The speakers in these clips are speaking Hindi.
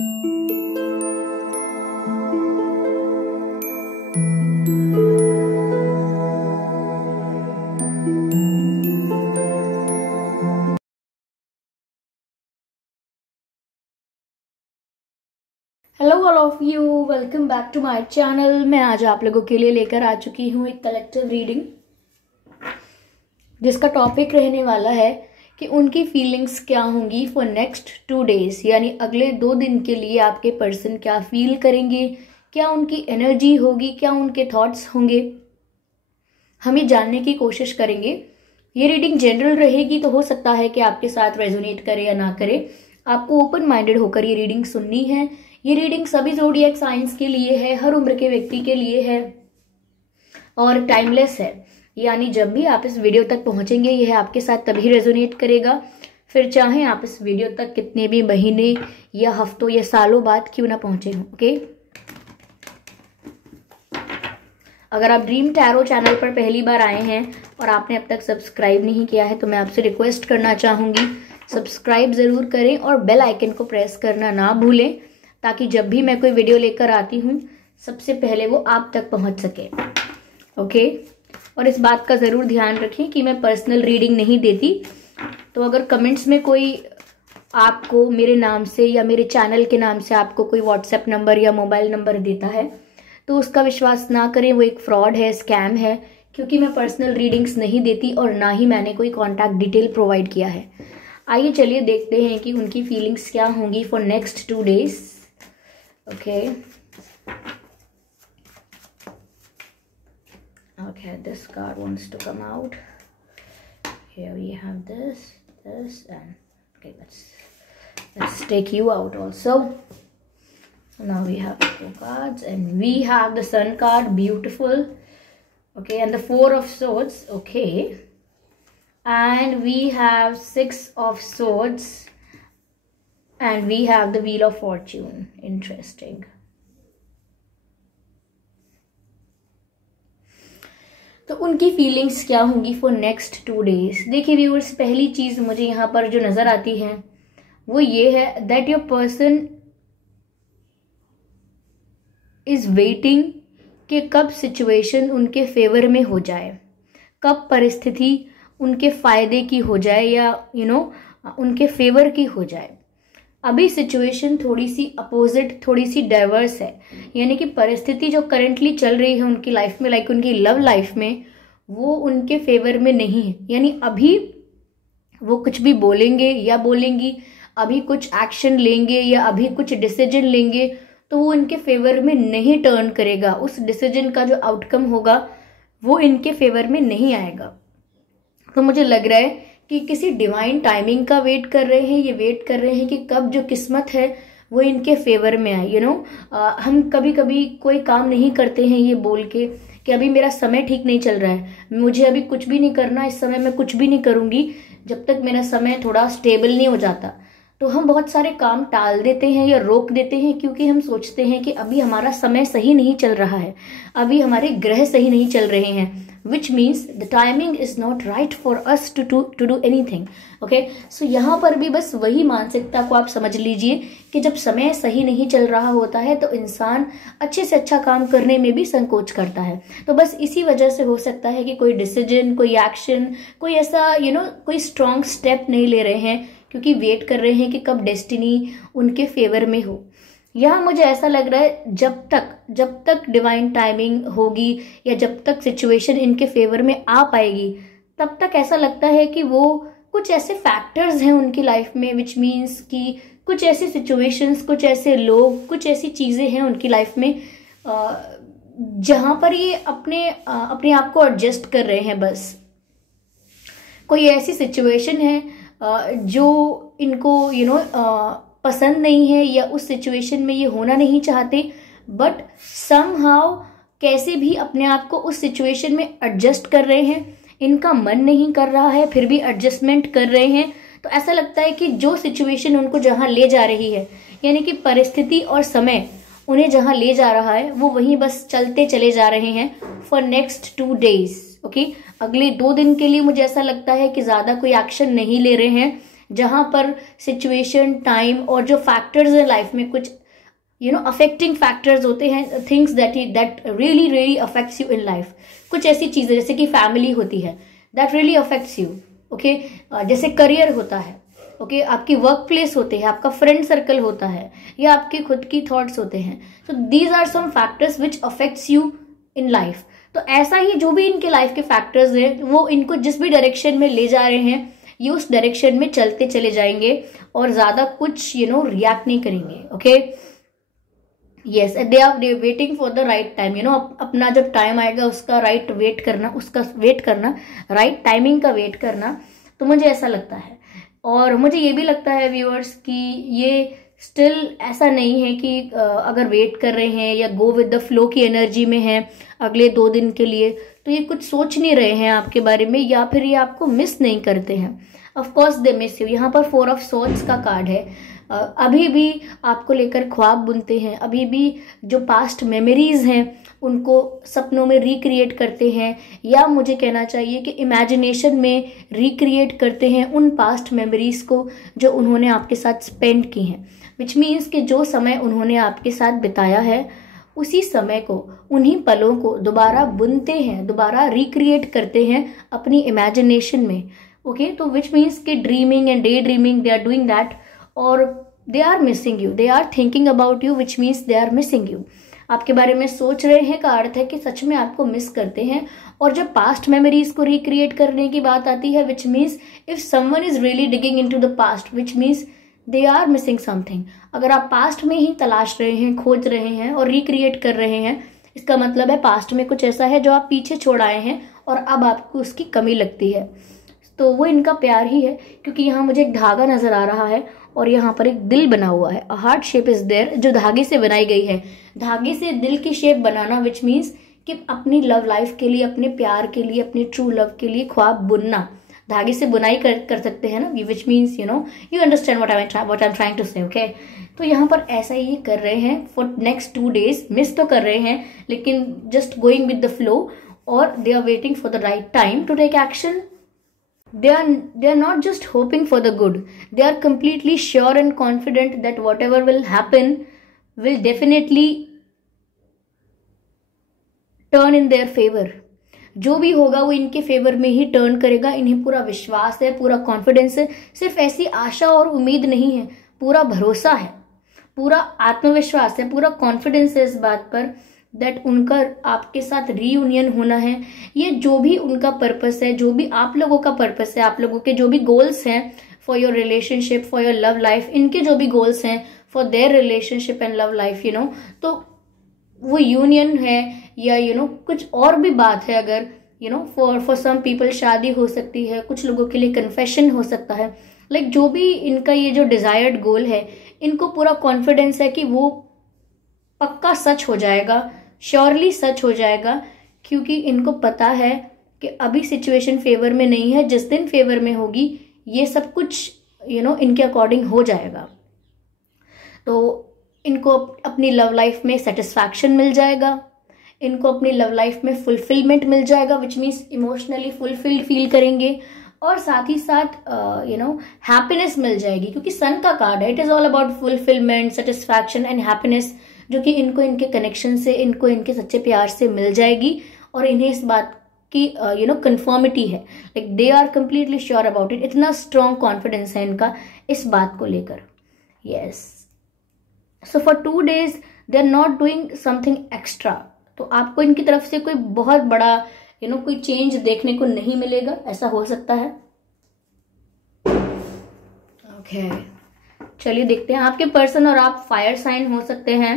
Hello all of you, welcome back to my channel. मैं आज आप लोगों के लिए लेकर आ चुकी हूँ एक कलेक्टिव रीडिंग, जिसका टॉपिक रहने वाला है कि उनकी फीलिंग्स क्या होंगी फॉर नेक्स्ट 2 डेज, यानी अगले 2 दिन के लिए आपके पर्सन क्या फील करेंगे, क्या उनकी एनर्जी होगी, क्या उनके थॉट्स होंगे, हम ये जानने की कोशिश करेंगे। ये रीडिंग जनरल रहेगी, तो हो सकता है कि आपके साथ रेजोनेट करे या ना करे। आपको ओपन माइंडेड होकर ये रीडिंग सुननी है। ये रीडिंग सभी ज़ोडिएक साइंस के लिए है, हर उम्र के व्यक्ति के लिए है और टाइमलेस है। यानी जब भी आप इस वीडियो तक पहुंचेंगे, यह आपके साथ तभी रेजोनेट करेगा, फिर चाहे आप इस वीडियो तक कितने भी महीने या हफ्तों या सालों बाद क्यों ना पहुंचे हों। ओके, अगर आप ड्रीम टैरो चैनल पर पहली बार आए हैं और आपने अब तक सब्सक्राइब नहीं किया है, तो मैं आपसे रिक्वेस्ट करना चाहूंगी, सब्सक्राइब ज़रूर करें और बेल आइकन को प्रेस करना ना भूलें, ताकि जब भी मैं कोई वीडियो लेकर आती हूँ सबसे पहले वो आप तक पहुँच सके। ओके, और इस बात का ज़रूर ध्यान रखें कि मैं पर्सनल रीडिंग नहीं देती। तो अगर कमेंट्स में कोई आपको मेरे नाम से या मेरे चैनल के नाम से आपको कोई व्हाट्सएप नंबर या मोबाइल नंबर देता है, तो उसका विश्वास ना करें, वो एक फ्रॉड है, स्कैम है, क्योंकि मैं पर्सनल रीडिंग्स नहीं देती और ना ही मैंने कोई कॉन्टैक्ट डिटेल प्रोवाइड किया है। आइए चलिए देखते हैं कि उनकी फीलिंग्स क्या होंगी for next 2 days. Okay. Okay, this card wants to come out. Here we have this, and okay, let's take you out also. Now we have 2 cards, and we have the Sun card, beautiful. Okay, and the 4 of Swords. Okay, and we have 6 of Swords. And we have the Wheel of Fortune. Interesting. तो उनकी फीलिंग्स क्या होंगी फॉर नेक्स्ट 2 डेज। देखिए व्यूअर्स, पहली चीज मुझे यहाँ पर जो नजर आती है वो ये है that your person is waiting कि कब सिचुएशन उनके फेवर में हो जाए, कब परिस्थिति उनके फायदे की हो जाए या उनके फेवर की हो जाए। अभी सिचुएशन थोड़ी सी अपोजिट, थोड़ी सी डाइवर्स है, यानी कि परिस्थिति जो करंटली चल रही है उनकी लाइफ में, लाइक उनकी लव लाइफ में, वो उनके फेवर में नहीं है। यानी अभी वो कुछ भी बोलेंगे या बोलेंगी, अभी कुछ एक्शन लेंगे या अभी कुछ डिसीजन लेंगे, तो वो इनके फेवर में नहीं टर्न करेगा। उस डिसीजन का जो आउटकम होगा वो इनके फेवर में नहीं आएगा। तो मुझे लग रहा है कि किसी डिवाइन टाइमिंग का वेट कर रहे हैं, ये वेट कर रहे हैं कि कब जो किस्मत है वो इनके फेवर में आए। हम कभी कभी कोई काम नहीं करते हैं ये बोल के कि अभी मेरा समय ठीक नहीं चल रहा है, मुझे अभी कुछ भी नहीं करना, इस समय मैं कुछ भी नहीं करूंगी जब तक मेरा समय थोड़ा स्टेबल नहीं हो जाता। तो हम बहुत सारे काम टाल देते हैं या रोक देते हैं, क्योंकि हम सोचते हैं कि अभी हमारा समय सही नहीं चल रहा है, अभी हमारे ग्रह सही नहीं चल रहे हैं, which means the timing is not right for us to do anything. Okay, so यहाँ पर भी बस वही मानसिकता को आप समझ लीजिए कि जब समय सही नहीं चल रहा होता है तो इंसान अच्छे से अच्छा काम करने में भी संकोच करता है। तो बस इसी वजह से हो सकता है कि कोई डिसीजन, कोई एक्शन, कोई ऐसा कोई स्ट्रॉन्ग स्टेप नहीं ले रहे हैं, क्योंकि वेट कर रहे हैं कि कब डेस्टिनी उनके फेवर में हो। यहाँ मुझे ऐसा लग रहा है जब तक डिवाइन टाइमिंग होगी या जब तक सिचुएशन इनके फेवर में आ पाएगी, तब तक ऐसा लगता है कि वो कुछ ऐसे फैक्टर्स हैं उनकी लाइफ में, विच मीन्स कि कुछ ऐसी सिचुएशंस, कुछ ऐसे लोग, कुछ ऐसी चीज़ें हैं उनकी लाइफ में जहाँ पर ये अपने आप को एडजस्ट कर रहे हैं। बस कोई ऐसी सिचुएशन है जो इनको पसंद नहीं है या उस सिचुएशन में ये होना नहीं चाहते, बट समहाउ कैसे भी अपने आप को उस सिचुएशन में एडजस्ट कर रहे हैं। इनका मन नहीं कर रहा है, फिर भी एडजस्टमेंट कर रहे हैं। तो ऐसा लगता है कि जो सिचुएशन उनको जहां ले जा रही है, यानी कि परिस्थिति और समय उन्हें जहां ले जा रहा है, वो वहीं बस चलते चले जा रहे हैं फॉर नेक्स्ट 2 डेज। ओके, अगले 2 दिन के लिए मुझे ऐसा लगता है कि ज्यादा कोई एक्शन नहीं ले रहे हैं, जहाँ पर सिचुएशन, टाइम और जो फैक्टर्स हैं लाइफ में, कुछ अफेक्टिंग फैक्टर्स होते हैं, things that really really affects you in life. कुछ ऐसी चीज़ें जैसे कि फैमिली होती है, that really affects you, okay. जैसे करियर होता है, ओके, आपकी वर्क प्लेस होते हैं, आपका फ्रेंड सर्कल होता है, या आपके खुद की थॉट्स होते हैं। So these are some factors which affects you in life. तो ऐसा ही जो भी इनके लाइफ के फैक्टर्स हैं, वो इनको जिस भी डायरेक्शन में ले जा रहे हैं, ये उस डायरेक्शन में चलते चले जाएंगे और ज़्यादा कुछ रिएक्ट नहीं करेंगे, okay. Yes, they are waiting for the right time, अपना जब टाइम आएगा उसका वेट करना, राइट टाइमिंग का वेट करना। तो मुझे ऐसा लगता है, और मुझे ये भी लगता है व्यूअर्स कि ये स्टिल ऐसा नहीं है कि अगर वेट कर रहे हैं या गो विद द फ्लो की एनर्जी में हैं अगले 2 दिन के लिए, तो ये कुछ सोच नहीं रहे हैं आपके बारे में, या फिर ये आपको मिस नहीं करते हैं। Of course they miss you. यहाँ पर 4 ऑफ सोर्ड्स का कार्ड है। अभी भी आपको लेकर ख्वाब बुनते हैं, अभी भी जो पास्ट मेमोरीज हैं उनको सपनों में रिक्रिएट करते हैं, या मुझे कहना चाहिए कि इमेजिनेशन में रिक्रिएट करते हैं उन पास्ट मेमोरीज को जो उन्होंने आपके साथ स्पेंड की हैं। विच मीन्स कि जो समय उन्होंने आपके साथ बिताया है, उसी समय को, उन्हीं पलों को दोबारा बुनते हैं, दोबारा रिक्रिएट करते हैं अपनी इमेजिनेशन में, ओके। तो विच मीन्स कि dreaming and day dreaming, they are doing that, और they are missing you, they are thinking about you, which means they are missing you. आपके बारे में सोच रहे हैं का अर्थ है कि सच में आपको मिस करते हैं। और जब पास्ट मेमोरीज को रिक्रिएट करने की बात आती है, which means if someone is really digging into the past, which means they are missing something. अगर आप पास्ट में ही तलाश रहे हैं, खोज रहे हैं और रिक्रिएट कर रहे हैं, इसका मतलब है पास्ट में कुछ ऐसा है जो आप पीछे छोड़ आए हैं और अब आपको उसकी कमी लगती है। तो वो इनका प्यार ही है, क्योंकि यहाँ मुझे एक धागा नजर आ रहा है और यहाँ पर एक दिल बना हुआ है। A heart shape is there, जो धागे से बनाई गई है। धागे से दिल की शेप बनाना, विच मीन्स कि अपनी लव लाइफ के लिए, अपने प्यार के लिए, अपनी ट्रू लव के लिए ख्वाब बुनना। धागे से बुनाई कर सकते हैं ना, which means you understand what I am trying to say, okay. तो यहाँ पर ऐसा ही कर रहे हैं फॉर नेक्स्ट 2 days। मिस तो कर रहे हैं, लेकिन just going with the flow, और they are waiting for the right time to take action. They are not just hoping for the good. They are completely sure and confident that whatever will happen will definitely turn in their favor. जो भी होगा वो इनके फेवर में ही टर्न करेगा। इन्हें पूरा विश्वास है, पूरा कॉन्फिडेंस है। सिर्फ ऐसी आशा और उम्मीद नहीं है, पूरा भरोसा है, पूरा आत्मविश्वास है, पूरा कॉन्फिडेंस है इस बात पर दैट उनका आपके साथ रीयूनियन होना है। ये जो भी उनका पर्पस है, जो भी आप लोगों का पर्पस है, आप लोगों के जो भी गोल्स हैं for your relationship, for your love life, इनके जो भी गोल्स हैं for their relationship and love life, तो वो यूनियन है, या कुछ और भी बात है। अगर फॉर सम पीपल शादी हो सकती है, कुछ लोगों के लिए कन्फेशन हो सकता है। लाइक जो भी इनका ये जो डिजायर्ड गोल है, इनको पूरा कॉन्फिडेंस है कि वो पक्का सच हो जाएगा, श्योरली सच हो जाएगा, क्योंकि इनको पता है कि अभी सिचुएशन फेवर में नहीं है। जिस दिन फेवर में होगी, ये सब कुछ इनके अकॉर्डिंग हो जाएगा। तो इनको अपनी लव लाइफ में सेटिस्फैक्शन मिल जाएगा, इनको अपनी लव लाइफ में फुलफिलमेंट मिल जाएगा, which means emotionally fulfilled feel करेंगे, और साथ ही साथ हैप्पीनेस मिल जाएगी, क्योंकि सन का कार्ड है। It is all about fulfilment, satisfaction and happiness, जो कि इनको इनके कनेक्शन से, इनको इनके सच्चे प्यार से मिल जाएगी। और इन्हें इस बात की कंफर्मिटी है, like they are completely sure about it. इतना स्ट्रॉन्ग कॉन्फिडेंस है इनका इस बात को लेकर। Yes, so for 2 days they are not doing something extra. तो आपको इनकी तरफ से कोई बहुत बड़ा कोई चेंज देखने को नहीं मिलेगा, ऐसा हो सकता है। ओके, चलिए देखते हैं। आपके पर्सन और आप फायर साइन हो सकते हैं,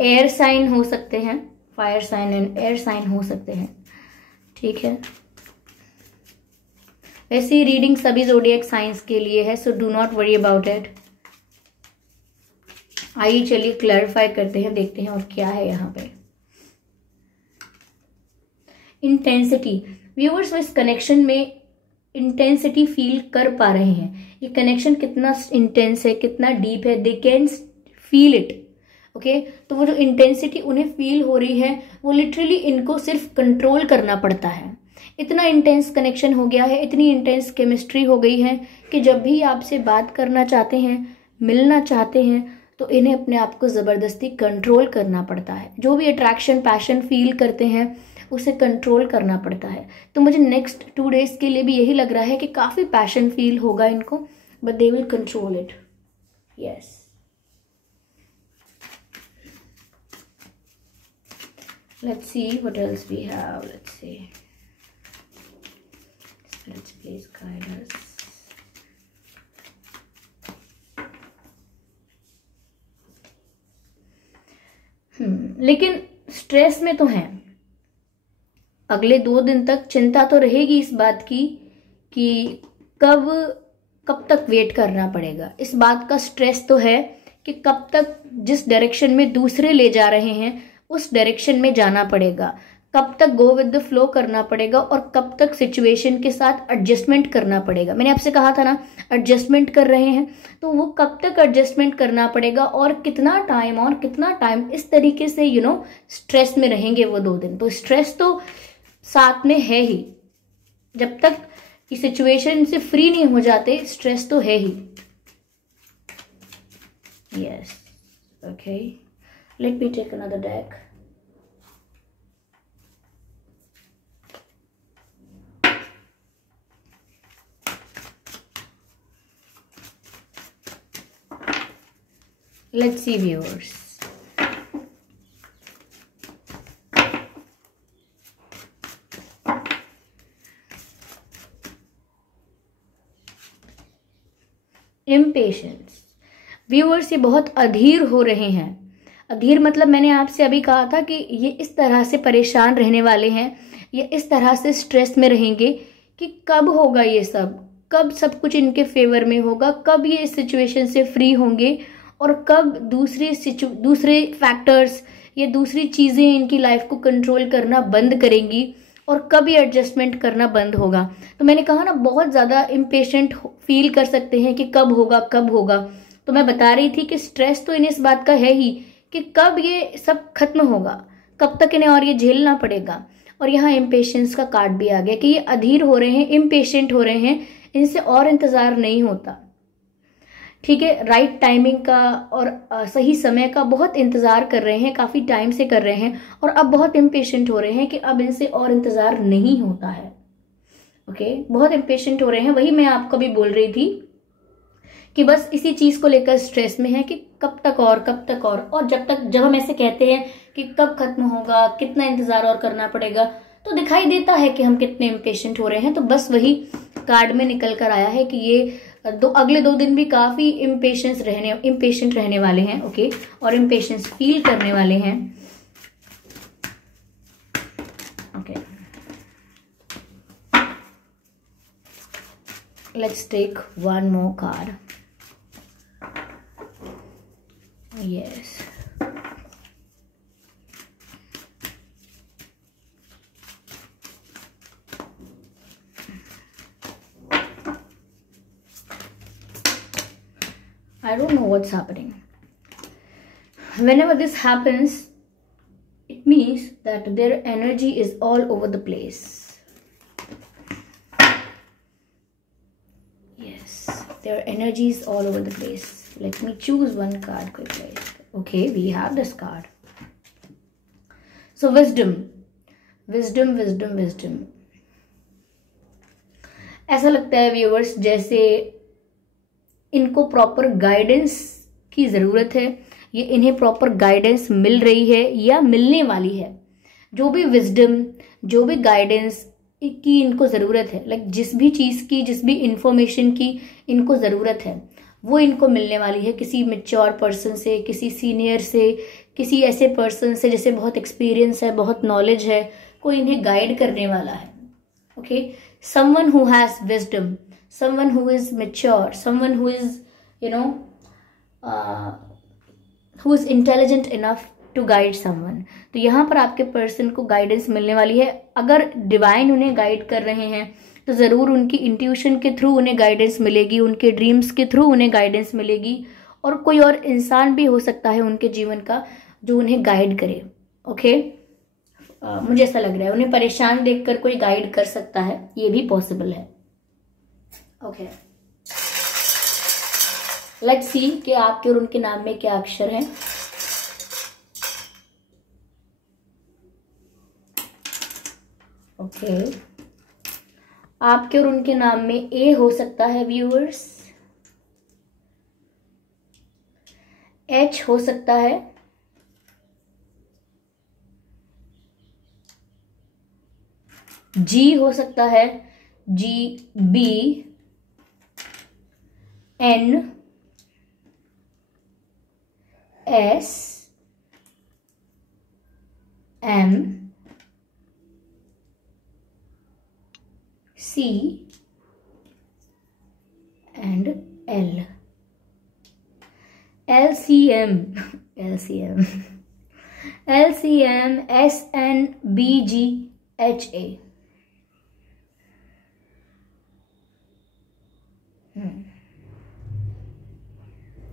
एयर साइन हो सकते हैं, fire sign and air sign हो सकते हैं, ठीक है। वैसे रीडिंग सभी ज़ोडिएक साइंस के लिए है, so do not worry about it. आइए चलिए क्लैरिफाई करते हैं, देखते हैं और क्या है यहाँ पे। इंटेंसिटी, व्यूअर्स इस कनेक्शन में इंटेंसिटी फील कर पा रहे हैं। ये कनेक्शन कितना इंटेंस है, कितना डीप है, they can feel it, okay. तो वो जो इंटेंसिटी उन्हें फील हो रही है, वो लिटरली इनको सिर्फ कंट्रोल करना पड़ता है। इतना इंटेंस कनेक्शन हो गया है, इतनी इंटेंस केमिस्ट्री हो गई है कि जब भी आपसे बात करना चाहते हैं, मिलना चाहते हैं, तो इन्हें अपने आप को ज़बरदस्ती कंट्रोल करना पड़ता है। जो भी अट्रैक्शन, पैशन फील करते हैं उसे कंट्रोल करना पड़ता है। तो मुझे नेक्स्ट 2 डेज के लिए भी यही लग रहा है कि काफ़ी पैशन फील होगा इनको, but they will control it. Yes, let's see what else we have. Let's see. Let's please guide us. लेकिन स्ट्रेस में तो हैं। अगले 2 दिन तक चिंता तो रहेगी इस बात की कि कब तक वेट करना पड़ेगा। इस बात का स्ट्रेस तो है कि कब तक जिस डायरेक्शन में दूसरे ले जा रहे हैं उस डायरेक्शन में जाना पड़ेगा, कब तक गो विद द फ्लो करना पड़ेगा और कब तक सिचुएशन के साथ एडजस्टमेंट करना पड़ेगा। मैंने आपसे कहा था ना, एडजस्टमेंट कर रहे हैं, तो वो कब तक एडजस्टमेंट करना पड़ेगा और कितना टाइम इस तरीके से स्ट्रेस में रहेंगे वो 2 दिन। तो स्ट्रेस तो साथ में है ही, जब तक ये सिचुएशन से फ्री नहीं हो जाते स्ट्रेस तो है ही। Yes, okay, let me take another deck. Let's see, viewers. Impatience. Viewers ये बहुत अधीर हो रहे हैं। अधीर मतलब मैंने आपसे अभी कहा था कि ये इस तरह से परेशान रहने वाले हैं, ये इस तरह से स्ट्रेस में रहेंगे कि कब होगा ये सब, कब सब कुछ इनके फेवर में होगा, कब ये इस सिचुएशन से फ्री होंगे और कब दूसरे फैक्टर्स या दूसरी चीज़ें इनकी लाइफ को कंट्रोल करना बंद करेंगी और कब ये एडजस्टमेंट करना बंद होगा। तो मैंने कहा ना, बहुत ज़्यादा इम्पेशेंट फील कर सकते हैं कि कब होगा। तो मैं बता रही थी कि स्ट्रेस तो इन्हें इस बात का है ही कि कब ये सब खत्म होगा, कब तक इन्हें और ये झेलना पड़ेगा। और यहाँ इम्पेशेंस का कार्ड भी आ गया कि ये अधीर हो रहे हैं, इम्पेशेंट हो रहे हैं, इनसे और इंतज़ार नहीं होता। ठीक है, राइट टाइमिंग का और सही समय का बहुत इंतज़ार कर रहे हैं, काफ़ी टाइम से कर रहे हैं और अब बहुत इम्पेशेंट हो रहे हैं कि अब इनसे और इंतज़ार नहीं होता है। ओके, बहुत इम्पेशेंट हो रहे हैं। वही मैं आपको भी बोल रही थी कि बस इसी चीज़ को लेकर स्ट्रेस में है कि कब तक और जब हम ऐसे कहते हैं कि कब खत्म होगा, कितना इंतज़ार और करना पड़ेगा, तो दिखाई देता है कि हम कितने इम्पेशेंट हो रहे हैं। तो बस वही कार्ड में निकल कर आया है कि ये अगले 2 दिन भी काफ़ी इम्पेशेंट रहने वाले हैं। ओके, और इम्पेशेंस फील करने वाले हैं। Okay, let's take one more card. Yes. I don't know what's happening. Whenever this happens, it means that their energy is all over the place. Yes, their energy is all over the place. Let me choose one card quickly. Okay, we have this card. So wisdom. ऐसा लगता है व्यूअर्स जैसे इनको प्रॉपर गाइडेंस की ज़रूरत है, ये इन्हें प्रॉपर गाइडेंस मिल रही है या मिलने वाली है। जो भी विजडम, जो भी गाइडेंस की इनको ज़रूरत है, लाइक जिस भी चीज़ की, जिस भी इंफॉर्मेशन की इनको ज़रूरत है, वो इनको मिलने वाली है किसी मैच्योर पर्सन से, किसी सीनियर से, किसी ऐसे पर्सन से जिसे बहुत एक्सपीरियंस है, बहुत नॉलेज है, कोई इन्हें गाइड करने वाला है। Okay, someone who has wisdom, someone who is mature, someone who is who is intelligent enough to guide someone। तो यहाँ पर आपके पर्सन को गाइडेंस मिलने वाली है। अगर डिवाइन उन्हें गाइड कर रहे हैं तो ज़रूर उनकी इंट्यूशन के थ्रू उन्हें गाइडेंस मिलेगी, उनके ड्रीम्स के थ्रू उन्हें गाइडेंस मिलेगी, और कोई और इंसान भी हो सकता है उनके जीवन का जो उन्हें गाइड करे। ओके, मुझे ऐसा लग रहा है उन्हें परेशान देखकर कोई गाइड कर सकता है, ये भी पॉसिबल है। ओके, लेट्स सी कि आपके और उनके नाम में क्या अक्षर है। ओके, आपके और उनके नाम में ए हो सकता है व्यूअर्स, एच हो सकता है, जी हो सकता है, G, B, N, S, M, C and L. LCM, LCM, LCM, SNBGHA।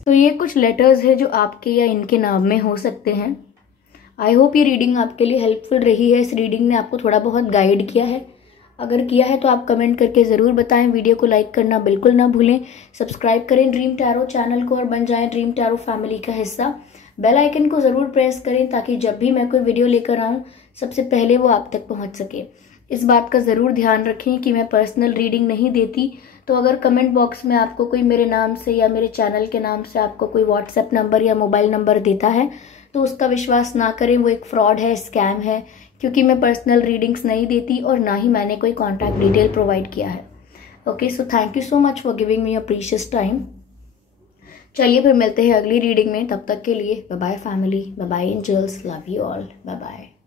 तो ये कुछ लेटर्स है जो आपके या इनके नाम में हो सकते हैं। आई होप ये रीडिंग आपके लिए हेल्पफुल रही है। इस रीडिंग ने आपको थोड़ा बहुत गाइड किया है। अगर किया है तो आप कमेंट करके ज़रूर बताएं। वीडियो को लाइक करना बिल्कुल ना भूलें। सब्सक्राइब करें ड्रीम टैरो चैनल को और बन जाएं ड्रीम टैरो फैमिली का हिस्सा। बेल आइकन को ज़रूर प्रेस करें ताकि जब भी मैं कोई वीडियो लेकर आऊँ सबसे पहले वो आप तक पहुँच सके। इस बात का ज़रूर ध्यान रखें कि मैं पर्सनल रीडिंग नहीं देती, तो अगर कमेंट बॉक्स में आपको कोई मेरे नाम से या मेरे चैनल के नाम से आपको कोई व्हाट्सएप नंबर या मोबाइल नंबर देता है तो उसका विश्वास ना करें, वो एक फ्रॉड है, स्कैम है, क्योंकि मैं पर्सनल रीडिंग्स नहीं देती और ना ही मैंने कोई कॉन्टैक्ट डिटेल प्रोवाइड किया है। Okay, so thank you so much for giving me your precious time. चलिए फिर मिलते हैं अगली रीडिंग में, तब तक के लिए bye bye family, bye bye angels, love you all, bye bye.